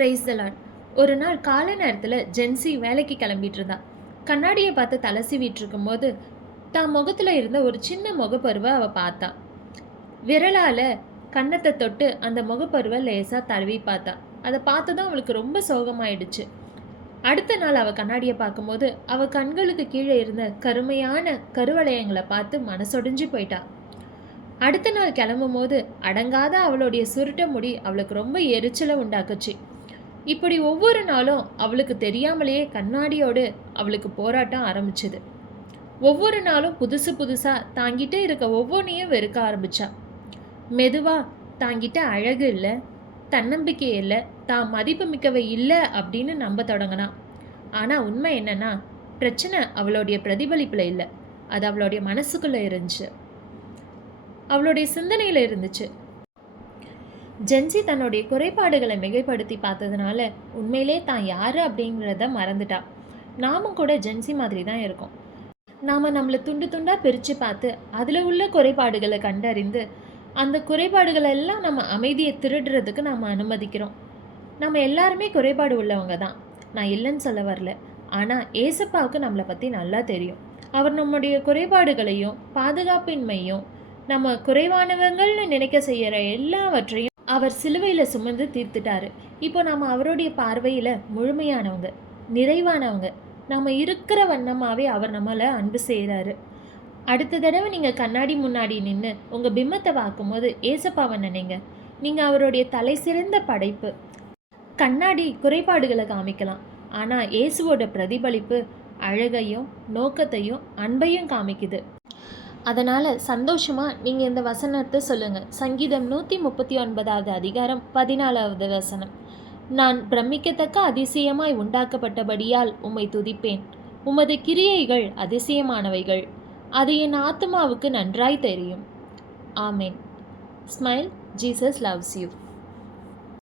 Praise the Lord. ஒரு நாள் காலை நேரத்தில் ஜென்சி வேலைக்கு கிளம்பிட்டு இருந்தா. கண்ணாடியை பார்த்து தலை சீவிட்டு இருக்கும்போது தான் முகத்தில் இருந்த ஒரு சின்ன முகப்பருவை அவள் பார்த்தா. விரலால் கன்னத்தை தொட்டு அந்த முகப்பருவை லேசாக தடவி பார்த்தா. அதை பார்த்ததும் அவளுக்கு ரொம்ப சோகமாயிடுச்சு. அடுத்த நாள் அவள் கண்ணாடியை பார்க்கும்போது அவள் கண்களுக்கு கீழே இருந்த கருமையான கருவளையங்களை பார்த்து மனசொடிஞ்சு போயிட்டா. அடுத்த நாள் கிளம்பும் போது அடங்காத அவளுடைய சுருட்ட முடி அவளுக்கு ரொம்ப எரிச்சலை உண்டாக்குச்சு. இப்படி ஒவ்வொரு நாளும் அவளுக்கு தெரியாமலேயே கண்ணாடியோடு அவளுக்கு போராட்டம் ஆரம்பிச்சுது. ஒவ்வொரு நாளும் புதுசு புதுசாக தாங்கிட்டே இருக்க ஒவ்வொன்றையும் வெறுக்க ஆரம்பிச்சா. மெதுவாக தாங்கிட்ட அழகு இல்லை, தன்னம்பிக்கை இல்லை, தான் மதிப்பு மிக்கவை இல்லை அப்படின்னு நம்ப தொடங்கினா. ஆனால் உண்மை என்னன்னா, பிரச்சனை அவளுடைய பிரதிபலிப்பில் இல்லை, அது அவளுடைய மனசுக்குள்ளே இருந்துச்சு, அவளுடைய சிந்தனையில் இருந்துச்சு. ஜென்சி தன்னுடைய குறைபாடுகளை மிகைப்படுத்தி பார்த்ததுனால உண்மையிலே தான் யார் அப்படிங்கிறத மறந்துட்டா. நாமும் கூட ஜென்சி மாதிரி தான் இருக்கோம். நாம் நம்மளை துண்டு துண்டாக பிரித்து பார்த்து அதில் உள்ள குறைபாடுகளை கண்டறிந்து அந்த குறைபாடுகளை எல்லாம் நம்ம அமைதியை திருடுறதுக்கு நாம் அனுமதிக்கிறோம். நம்ம எல்லாருமே குறைபாடு உள்ளவங்க தான், நான் இல்லைன்னு சொல்ல வரல. ஆனால் ஏசப்பாவுக்கு நம்மளை பற்றி நல்லா தெரியும். அவர் நம்முடைய குறைபாடுகளையும் பாதுகாப்பின்மையும் நம்ம குறைவானவங்கள்னு நினைக்க செய்கிற எல்லாவற்றையும் அவர் சிலுவையில் சுமந்து தீர்த்துட்டாரு. இப்போ நாம் அவருடைய பார்வையில் முழுமையானவங்க, நிறைவானவங்க. நம்ம இருக்கிற வண்ணமாகவே அவர் நம்மளை அன்பு செய்கிறாரு. அடுத்த தடவை நீங்கள் கண்ணாடி முன்னாடி நின்று உங்கள் பிம்பத்தை பார்க்கும்போது ஏசப்பாவை நினைங்க. நீங்கள் அவருடைய தலை சிறந்த படைப்பு. கண்ணாடி குறைபாடுகளை காமிக்கலாம், ஆனால் இயேசுவோட பிரதிபலிப்பு அழகையும் நோக்கத்தையும் அன்பையும் காமிக்குது. அதனால் சந்தோஷமாக நீங்கள் இந்த வசனத்தை சொல்லுங்கள். சங்கீதம் 139 அதிகாரம் 14 வசனம். நான் பிரமிக்கத்தக்க அதிசயமாய் உண்டாக்கப்பட்டபடியால் உம்மை துதிப்பேன். உமது கிரியைகள் அதிசயமானவைகள், அது என் ஆத்மாவுக்கு நன்றாய் தெரியும். Amen. Smile, Jesus loves you.